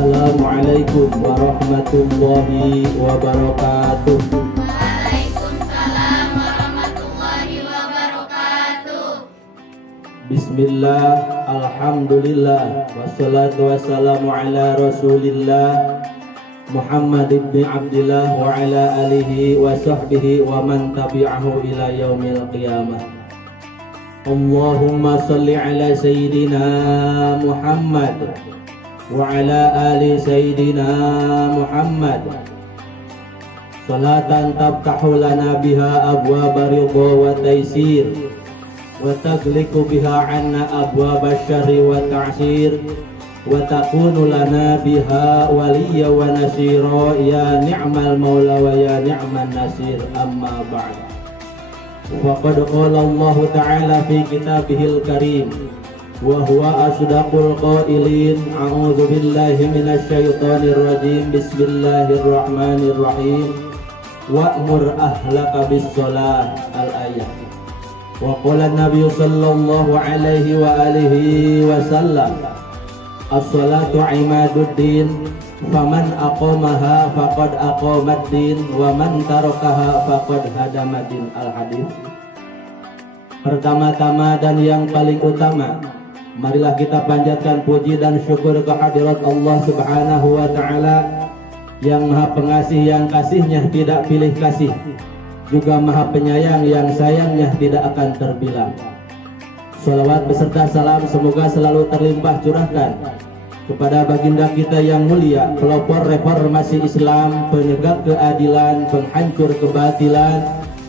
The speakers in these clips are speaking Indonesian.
Assalamualaikum warahmatullahi wabarakatuh. Waalaikumsalam warahmatullahi wabarakatuh. Bismillah, alhamdulillah, wassalatu wassalamu ala rasulillah Muhammad ibn Abdillah wa ala alihi wa sahbihi wa man tabi'ahu ila yaumil qiyamah. Allahumma salli ala sayyidina Muhammad wa ala ali sayyidina Muhammad salatan tabtahu lana biha abwaba ridha wa taysir wa tagliqu biha anna abwaba syarri wa ta'sir wa takunu lana biha waliya wa nasira ya ni'mal maula wa ya ni'man nasir. Amma ba'd. Faqad qala Allah ta'ala fi kitabihil karim wa huwa asdaqul qailin. A'udzu billahi minasy syaithanir rajim. Bismillahirrahmanirrahim. Wa'mur ahlaka bis shalah. Al-ayat. Wa qala an-nabiy sallallahu alaihi wa alihi wasallam, as-salatu imaduddin, faman aqamaha faqad aqamaddin wa man tarakaha faqad hadamaddin. Al-hadits. Pertama-tama dan yang paling utama, marilah kita panjatkan puji dan syukur kehadirat Allah Subhanahu wa ta'ala yang maha pengasih, yang kasihnya tidak pilih kasih, juga maha penyayang yang sayangnya tidak akan terbilang. Shalawat beserta salam semoga selalu terlimpah curahkan kepada baginda kita yang mulia, pelopor reformasi Islam, penegak keadilan, penghancur kebatilan,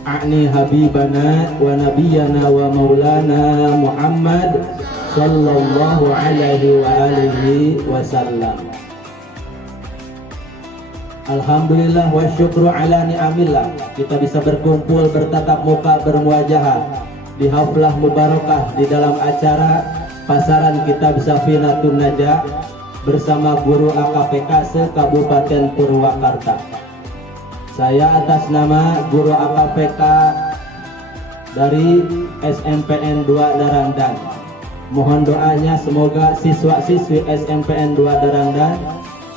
a'ni habibana wa nabiyana wa maulana Muhammad sallallahu alaihi wa alihi wasallam. Alhamdulillah wa syukru ala ni'amillah, kita bisa berkumpul, bertatap muka, bermuajahah di haflah mubarakah di dalam acara pasaran Kitab Safinatun Najah bersama guru AKPK se-Kabupaten Purwakarta. Saya atas nama guru AKPK dari SMPN 2 Darangdan mohon doanya semoga siswa-siswi SMPN 2 Darangdan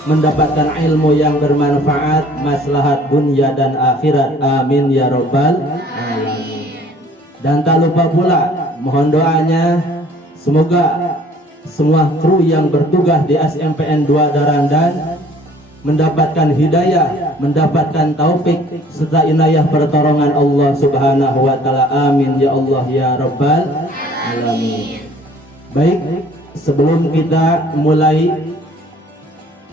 mendapatkan ilmu yang bermanfaat, maslahat dunia dan akhirat. Amin ya robbal alamin. Dan tak lupa pula mohon doanya semoga semua kru yang bertugas di SMPN 2 Darangdan mendapatkan hidayah, mendapatkan taufik serta inayah pertolongan Allah Subhanahu wa taala. Amin ya Allah ya rabbal alamin. Baik, sebelum kita mulai,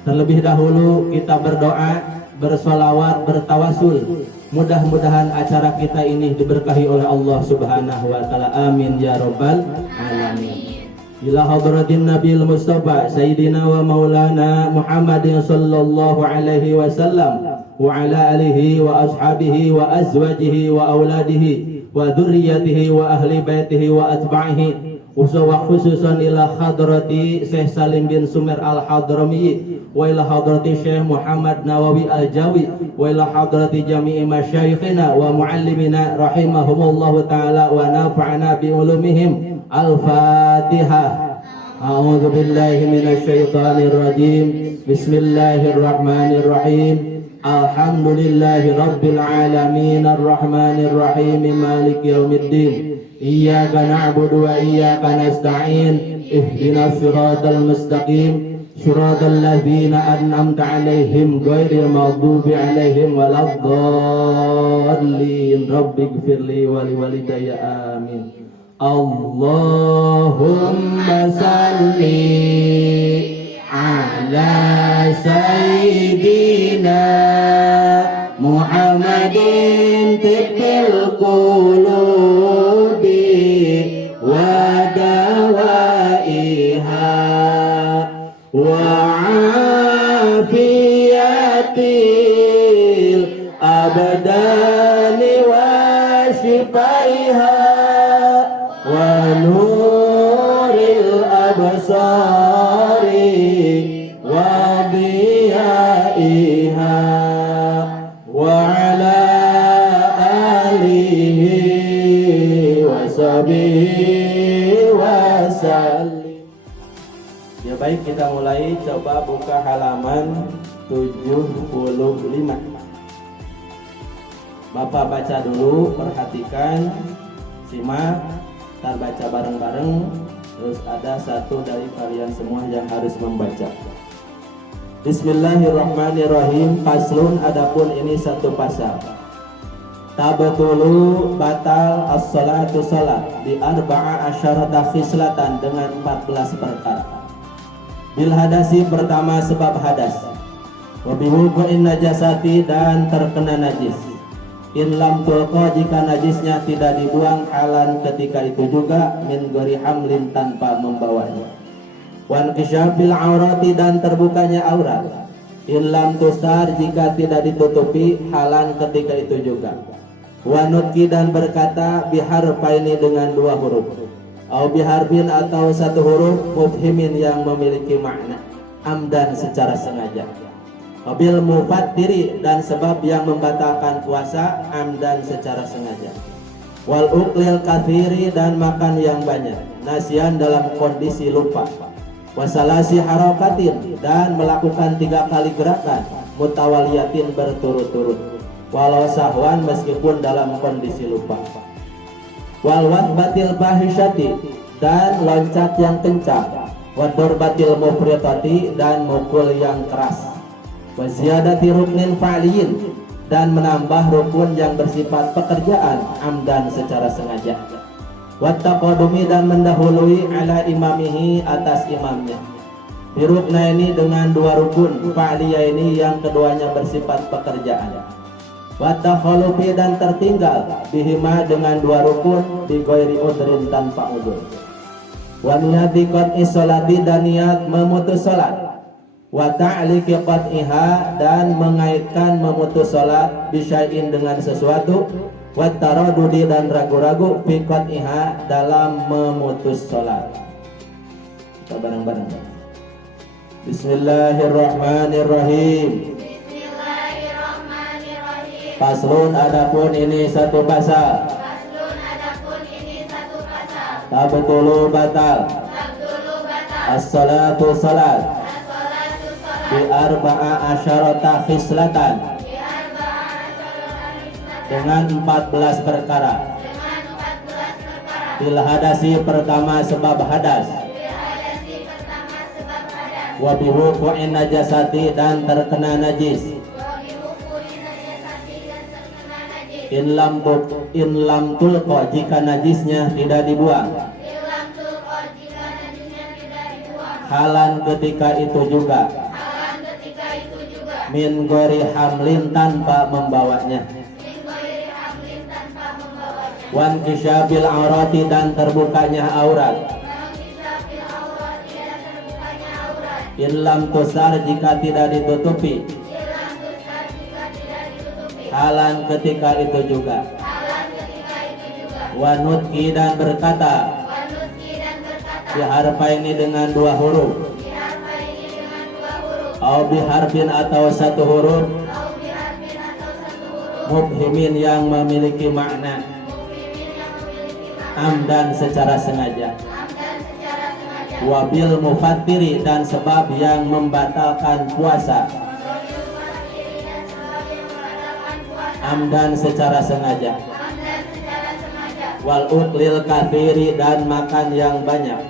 terlebih dahulu kita berdoa, bersolawat, bertawasul. Mudah-mudahan acara kita ini diberkahi oleh Allah Subhanahu wa taala. Amin ya rabbal alamin. Ila hadratin Nabil Mustafa Sayyidina wa Maulana Muhammadin sallallahu alaihi wasallam wa ala alihi wa ashabihi wa azwajihi wa auladihi wa dhurriyyatihi wa ahli baitihi wa atba'ihi, wa khususan ila hadrati Syekh Salim bin Sumer al-Hadrami wa ila hadrati Syekh Muhammad Nawawi al-Jawi wa ila hadrati jami'i masyayikhina wa muallimina rahimahumullahu ta'ala wa nafa'ana bi ulumihim. Al-Fatihah. A'udzu billahi minasy syaithanir rajim. Bismillahirrahmanirrahim. Alhamdulillahi rabbil alamin arrahmanir rahim maliki yaumiddin. Iyyaka na'budu wa iyyaka nasta'in. Ihdinas siratal mustaqim. Siratal ladzina an'amta 'alaihim ghairil maghdubi 'alaihim waladdallin. Rabbighfirli wa liwalidayya. Amin. Allahumma salli ala sayyidina Muhammadin tibbil qulubi wa dawaiha wa afiyatil abdani wa shifaiha wa nuril absari wa diyaiha wa ala alihi wa sahbihi wa sallim. Ya baik, kita mulai. Coba buka halaman 75. Bapak baca dulu, perhatikan, simak, ntar baca bareng-bareng. Terus ada satu dari kalian semua yang harus membaca. Bismillahirrahmanirrahim. Faslun, adapun ini satu pasal. Tabtulu batal as-salatu salat bi arba'a asyarata khislatan dengan 14 perkara. Bil hadasi, pertama sebab hadas. Wa bi wuqu'in najasati, dan terkena najis. In lam tulqa, jika najisnya tidak dibuang, halan ketika itu juga, min ghairi hamlin, tanpa membawanya. Wan kisyabil aurati, dan terbukanya aurat. In lam tustar, jika tidak ditutupi, halan ketika itu juga. Wanutki, dan berkata, biharfaini, dengan 2 huruf. Au biharbin, atau 1 huruf, mufhimin, yang memiliki makna. Amdan, secara sengaja. Wabil mufattiri, dan sebab yang membatalkan puasa, amdan, secara sengaja. Wal uqlil kathiri, dan makan yang banyak. Nasian, dalam kondisi lupa. Wasalasi harokatin, dan melakukan 3 kali gerakan. Mutawaliyatin, berturut-turut. Walau sahwan, meskipun dalam kondisi lupa. Wal watbatil fahisyati, dan loncat yang kencang. Wadorbatil mufritati, dan mukul yang keras. Waziyadati ruknin fa'liyin, dan menambah rukun yang bersifat pekerjaan, amdan, secara sengaja. Wattaqadumi, dan mendahului ala imamihi, atas imamnya. Birukna, ini dengan 2 rukun fa'liyah ini yang keduanya bersifat pekerjaan. Watakhalufi, dan tertinggal bihima, dengan 2 rukun bi ghairi udrin, tanpa udzur. Wa niyati qat'i sholati, dan niat memutus salat. Wa ta'liqi qat'iha, dan mengaitkan memutus salat bisyai'in, dengan sesuatu. Wa taradudi, dan ragu-ragu fi qat'iha, dalam memutus salat. Kita bareng-bareng. Bismillahirrahmanirrahim. Faslun, adapun ini satu pasal. Tabtulu batal as-salatu salat bi arba'a asyarata khislatan, dengan 14 perkara. Bil hadasi, pertama sebab hadas. Wa bi wuqu'in najasati, dan terkena najis. In lam tulqa, jika najisnya tidak dibuang. Halan ketika itu juga. Min ghairi hamlin, tanpa membawanya. Wan kisyabil aurati, dan terbukanya aurat. In lam tusar, jika tidak ditutupi. Halan ketika itu juga. Wanutki, dan berkata. Biharfaini, dengan 2 huruf. Au biharbin, atau 1 huruf. Mufhimin, yang memiliki makna. Amdan, secara sengaja. Wabil mufattiri, dan sebab yang membatalkan puasa. Amdan, secara sengaja. Wal uqlil kathiri, dan makan yang banyak.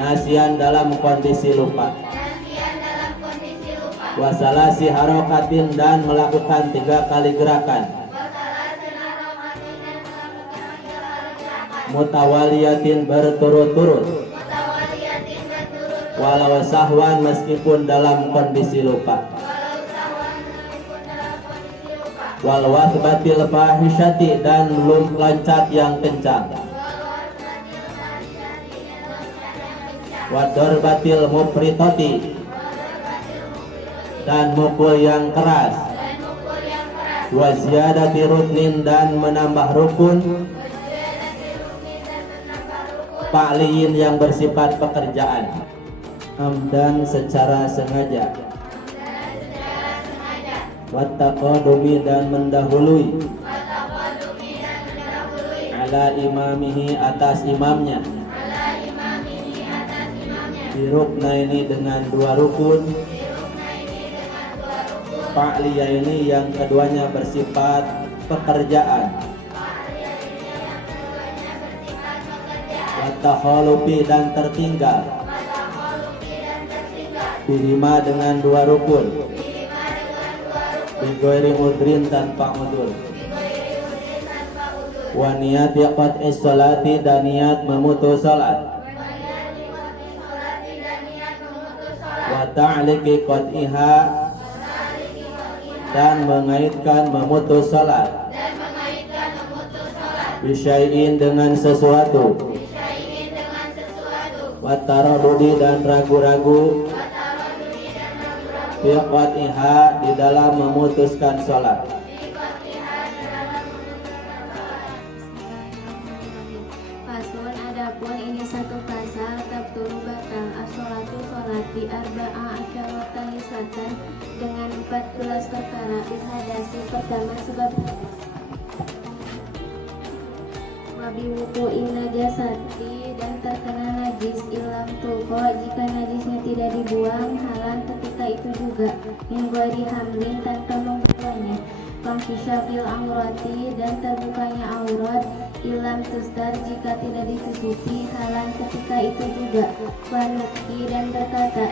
Nasian, dalam kondisi lupa. Wasalasi harokatin, dan melakukan 3 kali gerakan. Mutawaliyatin, berturut-turut. Walau sahwan, meskipun dalam kondisi lupa. Wal wathbatil fahisyati, dan loncat yang kencang. Wadorbatil mufritati, dan mukul yang keras. Waziyadati ruknin, dan menambah rukun. Fa'liyin, yang bersifat pekerjaan. Amdan, secara sengaja. Wattaqadumi, dan mendahului. Ala imamihi, atas imamnya. Biruknaini dengan dua rukun. Fa'liyaini yang keduanya bersifat pekerjaan. Watakhalufi dan tertinggal. Bihima dengan dua rukun. Bighairi udrin tanpa udur. Wa niyat qat'is sholati dan niat memutus salat. Wa ta'liqi qat'iha dan mengaitkan memutus salat. Bisyai'in dengan sesuatu. Wa taradudi dan ragu-ragu. Fi qat'iha di dalam memutuskan salat. Paslon adapun ini satu pasal tabtulu batal as-sholatu sholat di arba'a asyarata hisatan dengan 14 perkara. Hadasi pertama sebab hadas. Wabi wuku'in najasati dan terkena najis ilam tulko jika najisnya tidak dibuang halan ketika itu juga min ghairi hamlin tanpa membawanya. Fangkisyafil aurati dan terbukanya aurat ilam tustar jika tidak ditutupi halan ketika itu juga. Wanuki dan berkata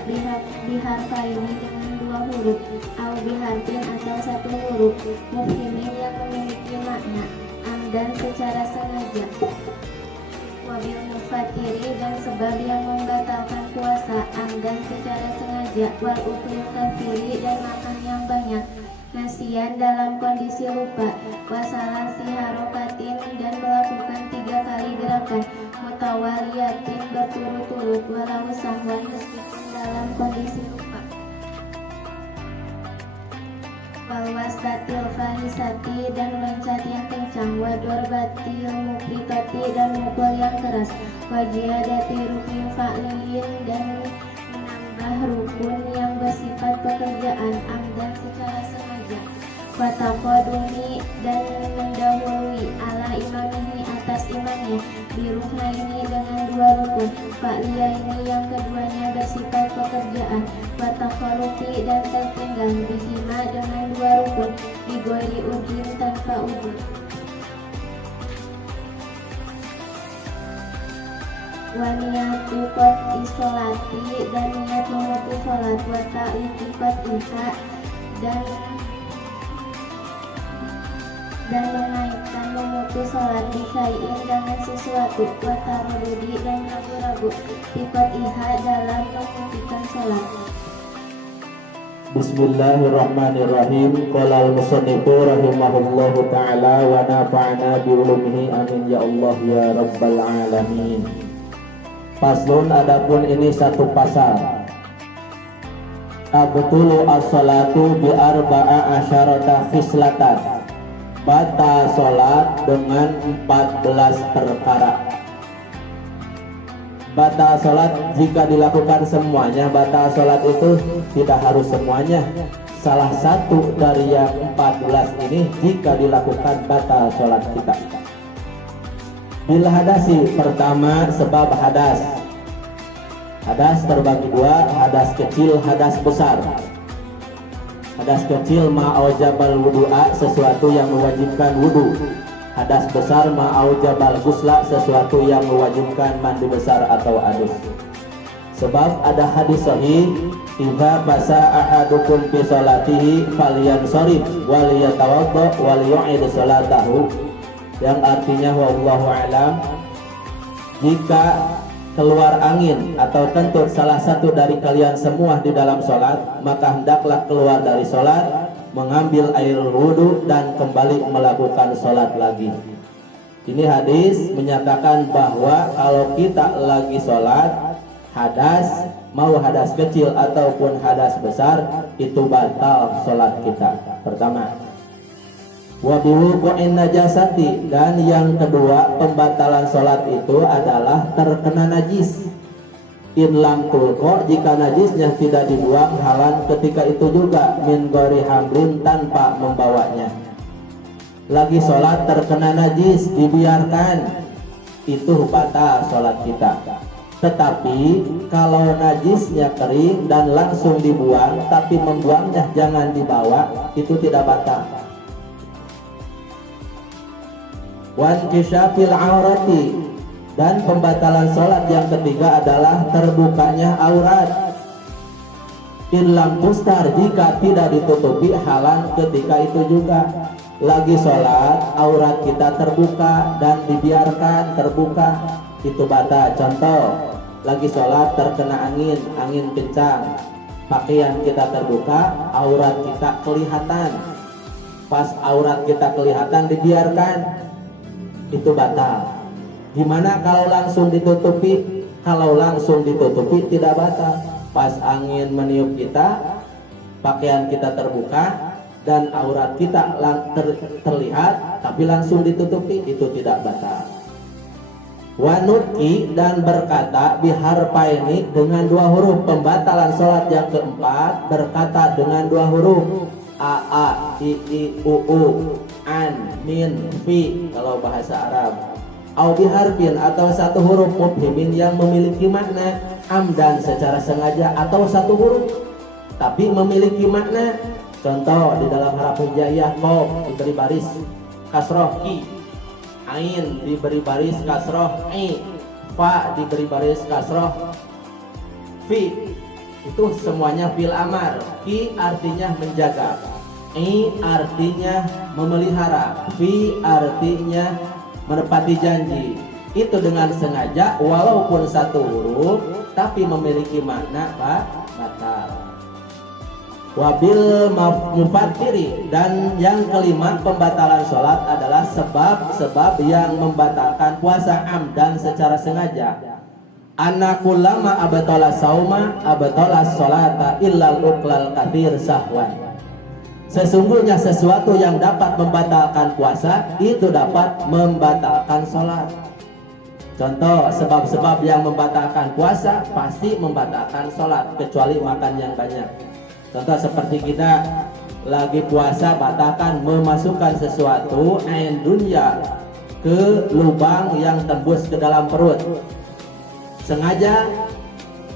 biharfa ini dengan dua huruf au biharfin atau satu huruf mufhimin yang memiliki makna amdan secara sengaja. Wabil mufatiri dan sebab yang membatalkan puasa amdan secara sengaja. Wal uklil kafiri dan makan yang banyak. Nasian dalam kondisi lupa. Wasalasi harokatin dan melakukan 3 kali gerakan mutawaliyatin berturut-turut walau sahwan meskipun dalam kondisi lupa. Walwas batil fahisati dan loncat yang kencang. Wador batil mukritati dan mukul yang keras. Wajihadati rukun fa'liyin dan menambah rukun yang bersifat pekerjaan amdan secara sengaja. Wataqadumi dan mendahului ala imamihi atas imamnya. Biruknaini dengan dua rukun. Fa'liyaini yang keduanya bersifat pekerjaan. Watakhalufi dan tertinggal. Bihima dengan dua rukun. Bighairi udin tanpa udur. Wa niyatu qat'i sholati dan niat memutus sholat. Wa ta'liqi qat'iha dan menaikkan memutus sholat bisyai'in dengan sesuatu. Wa taradudi dan ragu-ragu qat'iha dalam menghentikan sholat. Bismillahirrahmanirrahim. Qala al-musannifu rahimahullahu ta'ala wa nafa'ana bi ulumihi amin ya Allah ya rabbal alamin. Paslun adapun ini satu pasal. Abtulu as-salatu bi arba'a asyarata khislatan. Batal salat dengan 14 perkara. Batal salat jika dilakukan semuanya. Batal salat itu tidak harus semuanya. Salah satu dari yang 14 ini jika dilakukan batal salat kita. Bil hadasi pertama sebab hadas. Hadas terbagi dua, hadas kecil, hadas besar. Hadas kecil ma'aujabal wudu'a sesuatu yang mewajibkan wudu. Hadas besar ma'aujabal gusla sesuatu yang mewajibkan mandi besar atau adus. Sebab ada hadis sahih, idza basa ahadukum fi sholatihi falyansharif wal yatawadda wal yu'id sholatahu, yang artinya wallahu alam, jika keluar angin atau kentut salah satu dari kalian semua di dalam sholat, maka hendaklah keluar dari sholat, mengambil air wudhu dan kembali melakukan sholat lagi. Ini hadis menyatakan bahwa kalau kita lagi sholat, hadas, mau hadas kecil ataupun hadas besar, itu batal sholat kita. Pertama, wa biwuqu'in najasati, dan yang kedua pembatalan sholat itu adalah terkena najis. In lam tulko, jika najisnya tidak dibuang halan ketika itu juga. Min ghairi hamlin, tanpa membawanya. Lagi sholat terkena najis dibiarkan, itu batal sholat kita. Tetapi kalau najisnya kering dan langsung dibuang, tapi membuangnya jangan dibawa, itu tidak batal. Wan kisyafil aurati, dan pembatalan sholat yang ketiga adalah terbukanya aurat. Ilam tustar, jika tidak ditutupi halan ketika itu juga. Lagi sholat aurat kita terbuka dan dibiarkan terbuka, itu batal. Contoh, lagi sholat terkena angin kencang, pakaian kita terbuka, aurat kita kelihatan. Pas aurat kita kelihatan dibiarkan, itu batal. Gimana kalau langsung ditutupi? Kalau langsung ditutupi tidak batal. Pas angin meniup kita, pakaian kita terbuka dan aurat kita terlihat tapi langsung ditutupi, itu tidak batal. Wanuki, dan berkata biharpaini, dengan dua huruf. Pembatalan sholat yang keempat berkata dengan dua huruf, a i u an min fi kalau bahasa Arab. Au biharbin, atau satu huruf mubhimin yang memiliki makna, amdan secara sengaja, atau satu huruf tapi memiliki makna. Contoh, di dalam harap hijaiyah qaf diberi baris kasroh ki, ain diberi baris kasroh i, fa diberi baris kasroh fi, itu semuanya fil amar. Ki artinya menjaga, i artinya memelihara, fi artinya menepati janji. Itu dengan sengaja, walaupun satu huruf tapi memiliki makna batal. Wabil mufattiri, dan yang kelima pembatalan sholat adalah sebab-sebab yang membatalkan puasa amdan secara sengaja. Anakullama abatola sauma abatola sholata illal uqlal kathir sahwan. Sesungguhnya sesuatu yang dapat membatalkan puasa itu dapat membatalkan sholat. Contoh, sebab-sebab yang membatalkan puasa pasti membatalkan sholat, kecuali makan yang banyak. Contoh seperti kita lagi puasa, batalkan memasukkan sesuatu ain dunya ke lubang yang tembus ke dalam perut sengaja.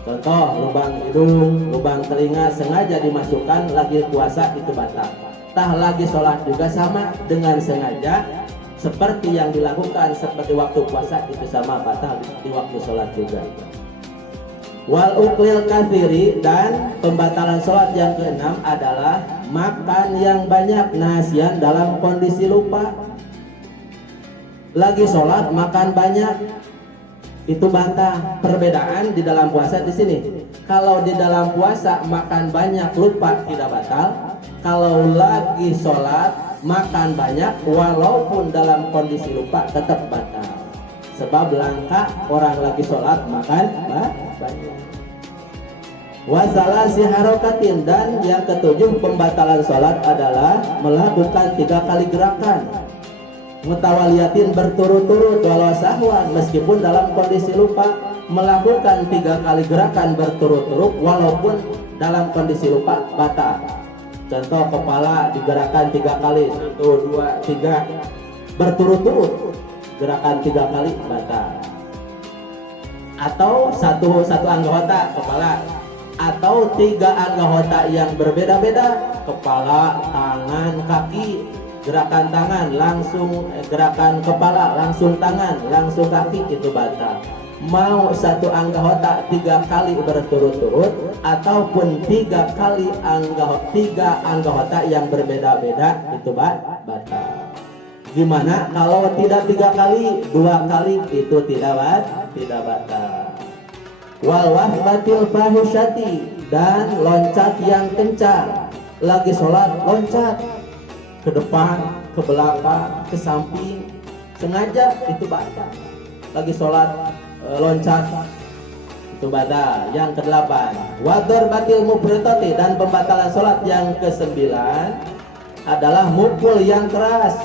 Contoh, lubang hidung, lubang telinga sengaja dimasukkan lagi puasa, itu batal. Tah lagi sholat juga sama, dengan sengaja seperti yang dilakukan seperti waktu puasa, itu sama batal di waktu sholat juga. Wal uqlil kathiri, dan pembatalan sholat yang keenam adalah makan yang banyak nasian dalam kondisi lupa. Lagi sholat makan banyak, itu batal. Perbedaan di dalam puasa di sini. Kalau di dalam puasa makan banyak lupa tidak batal. Kalau lagi sholat makan banyak walaupun dalam kondisi lupa tetap batal. Sebab langka orang lagi sholat makan banyak. Wasalasi harokatin, dan yang ketujuh pembatalan sholat adalah melakukan 3 kali gerakan mutawaliyatin berturut-turut walau sahwan, meskipun dalam kondisi lupa. Melakukan 3 kali gerakan berturut-turut walaupun dalam kondisi lupa batal. Contoh, kepala digerakkan 3 kali, 1, 2, 3 berturut-turut, gerakan 3 kali batal. Atau satu anggota kepala, atau 3 anggota yang berbeda-beda, kepala, tangan, kaki. Gerakan tangan langsung gerakan kepala, langsung tangan, langsung kaki, itu batal. Mau satu anggota 3 kali berturut-turut ataupun 3 kali anggota yang berbeda-beda, itu batal. Gimana kalau tidak 3 kali, 2 kali, itu tidak batal. Wal wahbatil fahisyati, dan loncat yang kencang. Lagi sholat loncat ke depan, ke belakang, ke samping sengaja, itu batal. Lagi sholat loncat, itu batal. Yang ke-8 wador batil mufritati, dan pembatalan sholat yang ke-9 adalah mukul yang keras.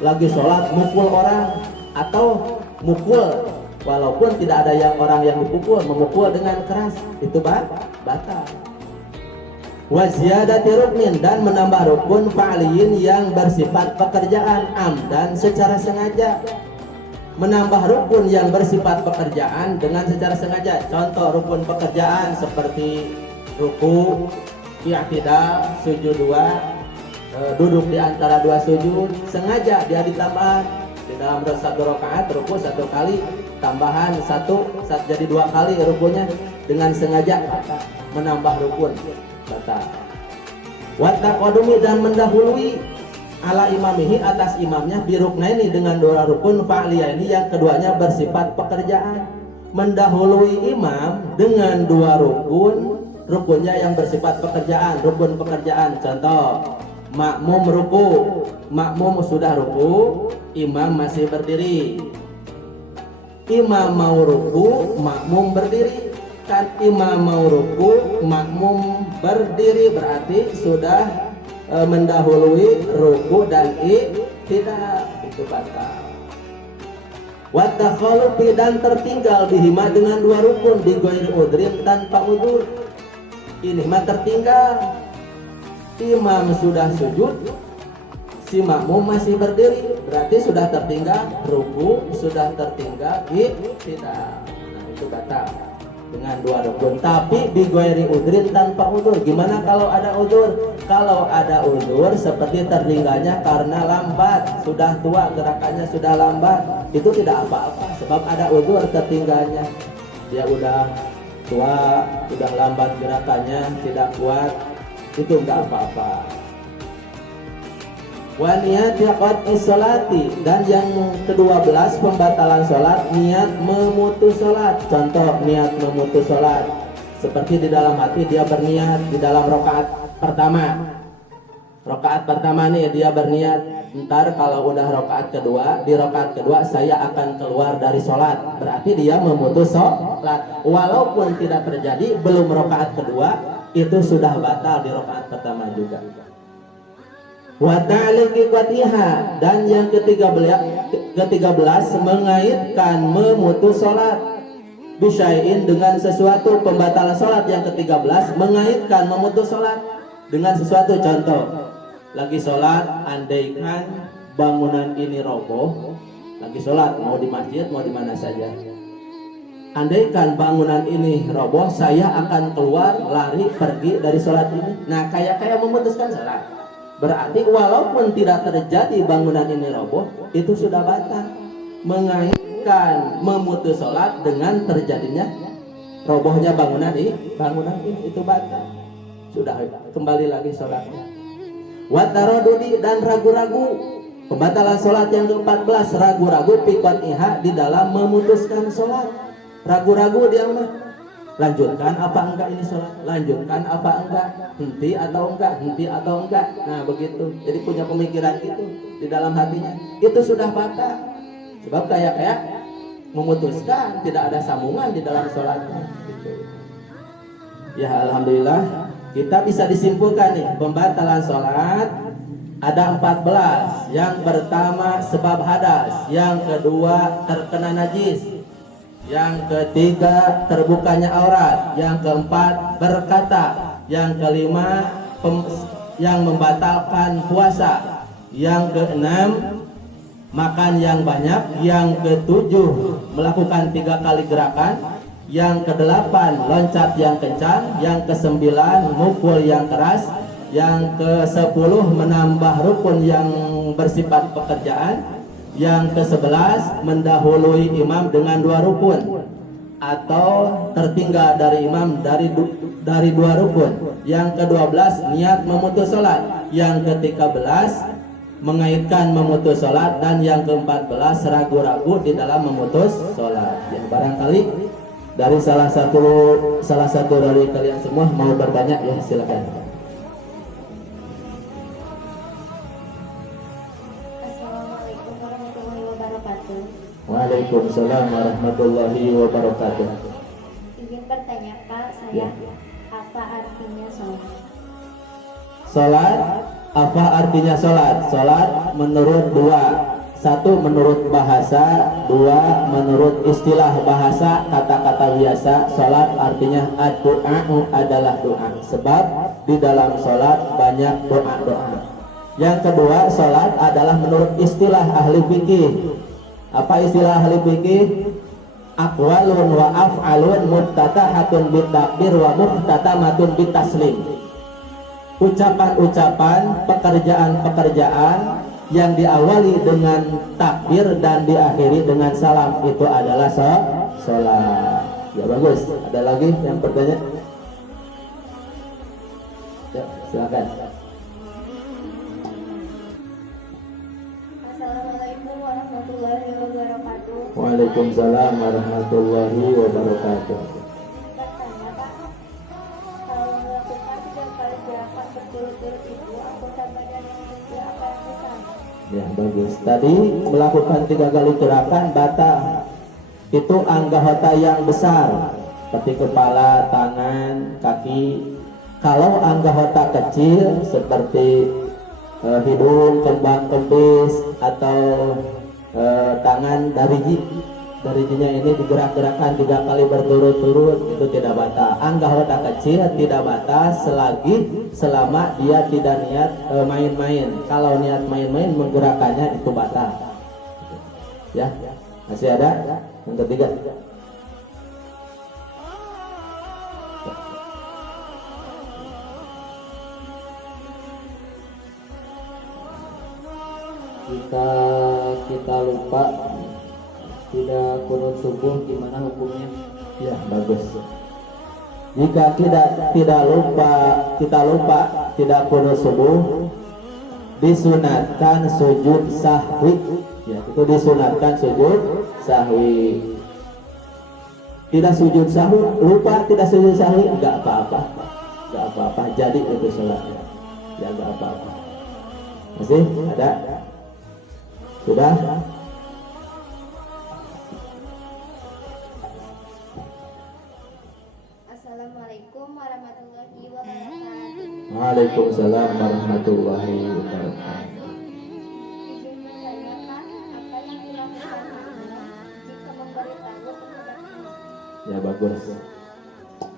Lagi sholat mukul orang, atau mukul walaupun tidak ada orang yang dipukul, memukul dengan keras, itu batal. Waziyadati ruknin, dan menambah rukun fa'liyin yang bersifat pekerjaan amdan secara sengaja. menambah rukun yang bersifat pekerjaan dengan secara sengaja. Contoh rukun pekerjaan seperti ruku, i'tidal, sujud dua, duduk di antara dua sujud, sengaja dia ditambah di dalam satu rakaat ruku satu kali, tambahan satu jadi dua kali rukunya dengan sengaja menambah rukun batal. Wa taqadumi dan mendahului ala imamihi atas imamnya biruknaini dengan dua rukun fa'liya ini yang keduanya bersifat pekerjaan. Mendahului imam dengan dua rukunnya yang bersifat pekerjaan, rukun pekerjaan. Contoh makmum ruku, makmum sudah ruku, imam masih berdiri. Imam mau ruku, makmum berdiri. Kan imam mau ruku, makmum berdiri, berarti sudah mendahului ruku dan tidak itu batal. Wa takhalufi dan tertinggal bihima dengan dua rukun di ghairi udrin tanpa udur. Ini mah tertinggal. Imam sudah sujud, si makmum masih berdiri, berarti sudah tertinggal ruku, sudah tertinggal tidak. Nah, itu batal dengan dua rukun. Tapi bi ghairi udrin tanpa udur. Gimana kalau ada udur? Kalau ada udur seperti tertinggalnya karena lambat, sudah tua gerakannya sudah lambat, itu tidak apa-apa sebab ada udur tertinggalnya. Dia udah tua, udah lambat gerakannya, tidak kuat, itu enggak apa-apa. Wa niyati qat'i sholati dan yang ke-12 pembatalan sholat niat memutus sholat. Contoh niat memutus sholat seperti di dalam hati dia berniat di dalam rakaat pertama nih dia berniat ntar kalau udah rakaat kedua, di rakaat kedua saya akan keluar dari sholat, berarti dia memutus sholat walaupun tidak terjadi belum rakaat kedua, itu sudah batal di rakaat pertama juga. Wa ta'liqi qatiha dan yang ke-13 mengaitkan memutus sholat bisyai'in dengan sesuatu. Pembatalan sholat yang ke-13 mengaitkan memutus sholat dengan sesuatu. Contoh lagi sholat, andaikan bangunan ini roboh, lagi sholat mau di masjid mau di mana saja, andaikan bangunan ini roboh saya akan keluar lari pergi dari sholat ini. Nah kayak memutuskan sholat, berarti walaupun tidak terjadi bangunan ini roboh, itu sudah batal. Mengaitkan memutus sholat dengan terjadinya robohnya bangunan ini itu batal. Sudah kembali lagi sholatnya. Watarodudi dan ragu-ragu. Pembatalan sholat yang ke-14 ragu-ragu pikon iha di dalam memutuskan sholat. Ragu-ragu dia mah, lanjutkan apa enggak ini sholat, lanjutkan apa enggak, henti atau enggak. Nah begitu, jadi punya pemikiran itu di dalam hatinya, itu sudah batal. Sebab kayak memutuskan tidak ada sambungan di dalam sholatnya gitu. Ya alhamdulillah kita bisa disimpulkan nih pembatalan sholat ada 14. Yang pertama sebab hadas, yang kedua terkena najis, yang ketiga terbukanya aurat, yang keempat berkata, yang kelima yang membatalkan puasa, yang keenam makan yang banyak, yang ketujuh melakukan 3 kali gerakan, yang kedelapan loncat yang kencang, yang kesembilan mukul yang keras, yang ke-10 menambah rukun yang bersifat pekerjaan, yang ke-11 mendahului imam dengan 2 rukun atau tertinggal dari imam dari 2 rukun, yang ke-12 niat memutus sholat, yang ke-13 mengaitkan memutus sholat, dan yang ke-14 ragu-ragu di dalam memutus sholat. Ya, barangkali dari salah satu dari kalian semua mau bertanya, ya silakan. Assalamualaikum warahmatullahi wabarakatuh. Waalaikumsalam warahmatullahi wabarakatuh. Izin bertanya Pak, saya apa artinya sholat? Sholat, apa artinya sholat? Sholat menurut 2. 1 menurut bahasa, 2 menurut istilah bahasa, kata-kata biasa. Sholat artinya ad-du'a adalah doa, sebab di dalam sholat banyak doa-doa. Yang kedua, sholat adalah menurut istilah ahli fikih Apa istilah ahli fikih? Aqwalun wa af'alun muftatahatun bitakbir wa muftatamatun bitaslim. Ucapan-ucapan, pekerjaan-pekerjaan yang diawali dengan takbir dan diakhiri dengan salam itu adalah sholat. Ya bagus. Ada lagi yang bertanya? Ya, silakan. Assalamualaikum warahmatullahi wabarakatuh. Waalaikumsalam warahmatullahi wabarakatuh. Bertanya Pak, kalau melakukan 3 kali gerakan berturut-turut itu anggota badan yang kecil apa yang besar? Ya bagus. Tadi melakukan 3 kali gerakan bata itu anggota yang besar seperti kepala, tangan, kaki. Kalau anggota kecil seperti hidung, kembang kempis atau tangan darijinya ini digerak-gerakkan 3 kali berturut-turut itu tidak batal. Anggota kecil tidak batal selama dia tidak niat main-main. Kalau niat main-main menggerakkannya itu batal. Ya, masih ada yang ketiga. Jika kita lupa tidak kunut subuh, gimana hukumnya? Ya bagus. Jika kita lupa tidak kunut subuh, disunatkan sujud sahwi. Ya itu disunatkan sujud sahwi. Tidak sujud sahwi, lupa tidak sujud sahwi, enggak apa-apa, jadi itu sholatnya. Ya enggak apa-apa. Masih ada? Sudah? Assalamualaikum warahmatullahi wabarakatuh. Waalaikumsalam warahmatullahi wabarakatuh. Izin bertanya Pak, apa yang dilakukan makmum jika memberitahu kepada imam? Ya bagus.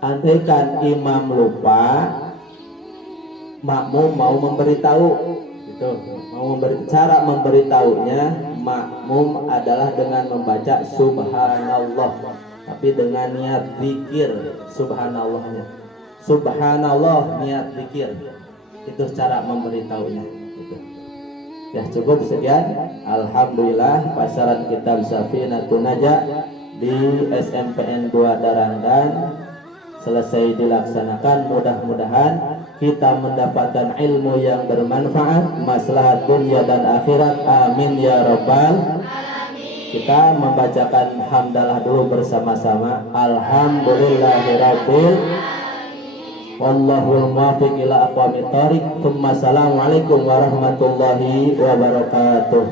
Andaikan imam lupa, makmum mau memberitahu, itu cara memberitahunya makmum adalah dengan membaca subhanallah, tapi dengan niat zikir subhanallahnya. Subhanallah niat zikir, itu cara memberitahunya. Gitu. Ya cukup sekian. Alhamdulillah pasaran kitab Safinatun Najah di SMPN 2 Darandan selesai dilaksanakan. Mudah-mudahan kita mendapatkan ilmu yang bermanfaat, maslahat dunia dan akhirat. Amin ya rabbal. Kita membacakan hamdalah dulu bersama-sama. Alhamdulillahirabbil wallahul muwaffiq ila aqwamit thoriq. Assalamualaikum warahmatullahi wabarakatuh.